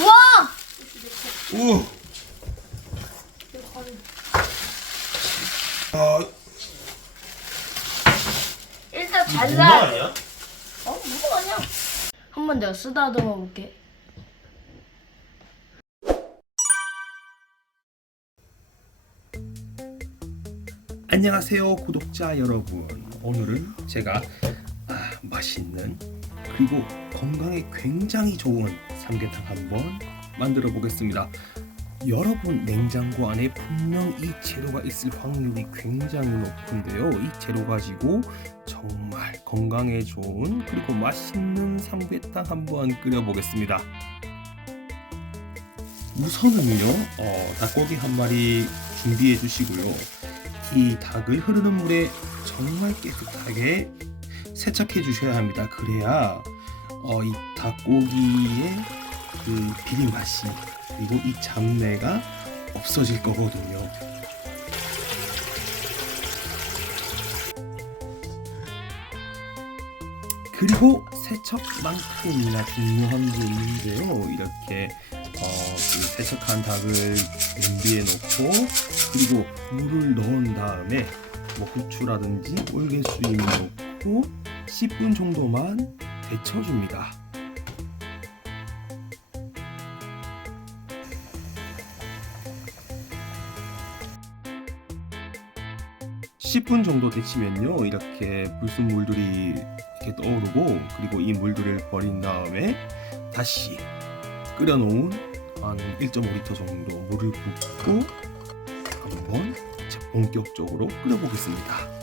우와! 오. 아, 일단 이거 발라. 아니야? 어? 무거 아니야. 한 번 내가 쓰다듬어 볼게. 안녕하세요 구독자 여러분 오늘은 제가 아, 맛있는 그리고 건강에 굉장히 좋은 삼계탕 한번 만들어 보겠습니다. 여러분 냉장고 안에 분명 이 재료가 있을 확률이 굉장히 높은데요. 이 재료 가지고 정말 건강에 좋은 그리고 맛있는 삼계탕 한번 끓여 보겠습니다. 우선은요 어, 닭고기 한 마리 준비해 주시고요. 이 닭을 흐르는 물에 정말 깨끗하게 세척해 주셔야 합니다. 그래야 어, 이 닭고기의 그 비린 맛이 그리고 이 잡내가 없어질 거거든요. 그리고 세척만큼이나 중요한 부분인데요. 이렇게 어, 그 세척한 닭을 냄비에 넣고 그리고 물을 넣은 다음에 뭐 후추라든지 올개수잎 넣고 10분 정도만 데쳐줍니다. (10분) 정도 데치면요 이렇게 불순 물들이 이렇게 떠오르고 그리고 이 물들을 버린 다음에 다시 끓여놓은 한 1.5리터 정도 물을 붓고 한번 본격적으로 끓여보겠습니다.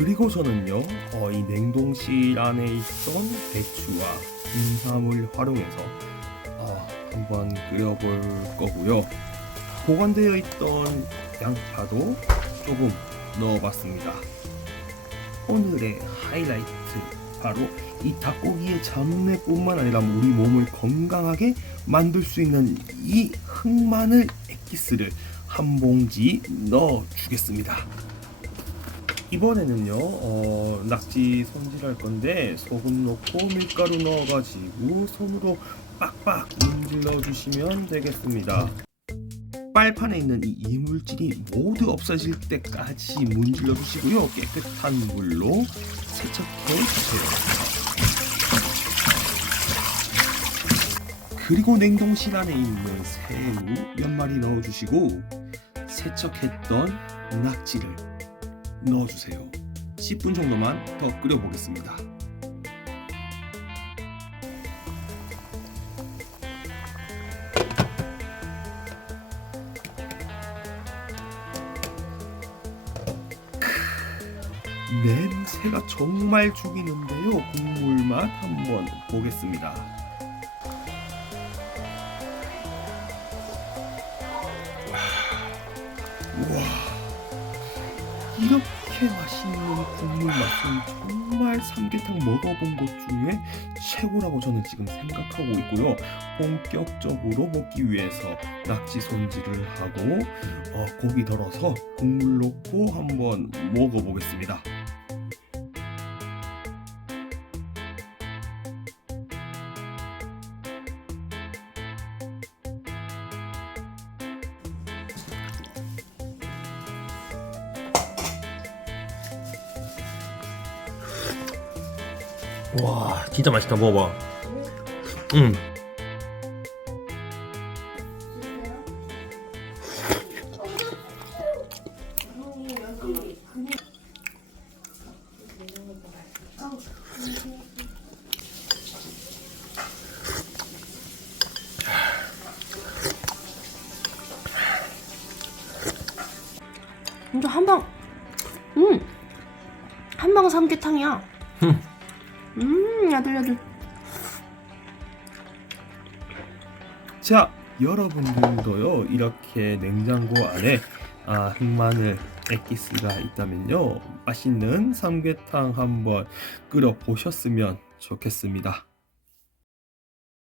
그리고 저는요, 어, 이 냉동실 안에 있던 배추와 인삼을 활용해서 어, 한번 끓여볼 거고요. 보관되어 있던 양파도 조금 넣어봤습니다. 오늘의 하이라이트 바로 이 닭고기의 잡내뿐만 아니라 우리 몸을 건강하게 만들 수 있는 이 흑마늘 액기스를 한 봉지 넣어 주겠습니다. 이번에는요 어, 낙지 손질할 건데 소금 넣고 밀가루 넣어가지고 손으로 빡빡 문질러 주시면 되겠습니다. 빨판에 있는 이 이물질이 모두 없어질 때까지 문질러 주시고요. 깨끗한 물로 세척해 주세요. 그리고 냉동실 안에 있는 새우 몇 마리 넣어 주시고 세척했던 낙지를 넣어 주세요. 10분 정도만 더 끓여 보겠습니다. 냄새가 정말 죽이는데요. 국물 맛 한번 보겠습니다. 와, 이렇게 맛있는 국물 맛은 정말 삼계탕 먹어본 것 중에 최고라고 저는 지금 생각하고 있고요. 본격적으로 먹기 위해서 낙지 손질을 하고 어, 고기 덜어서 국물 넣고 한번 먹어보겠습니다. 와 진짜 맛있다 먹어봐 음 진짜 한방, 음, 한방 삼계탕이야. 음. 음, 야들야들. 자, 여러분들도요 이렇게 냉장고 안에 아, 흑마늘 액기스가 있다면요 맛있는 삼계탕 한번 끓여 보셨으면 좋겠습니다.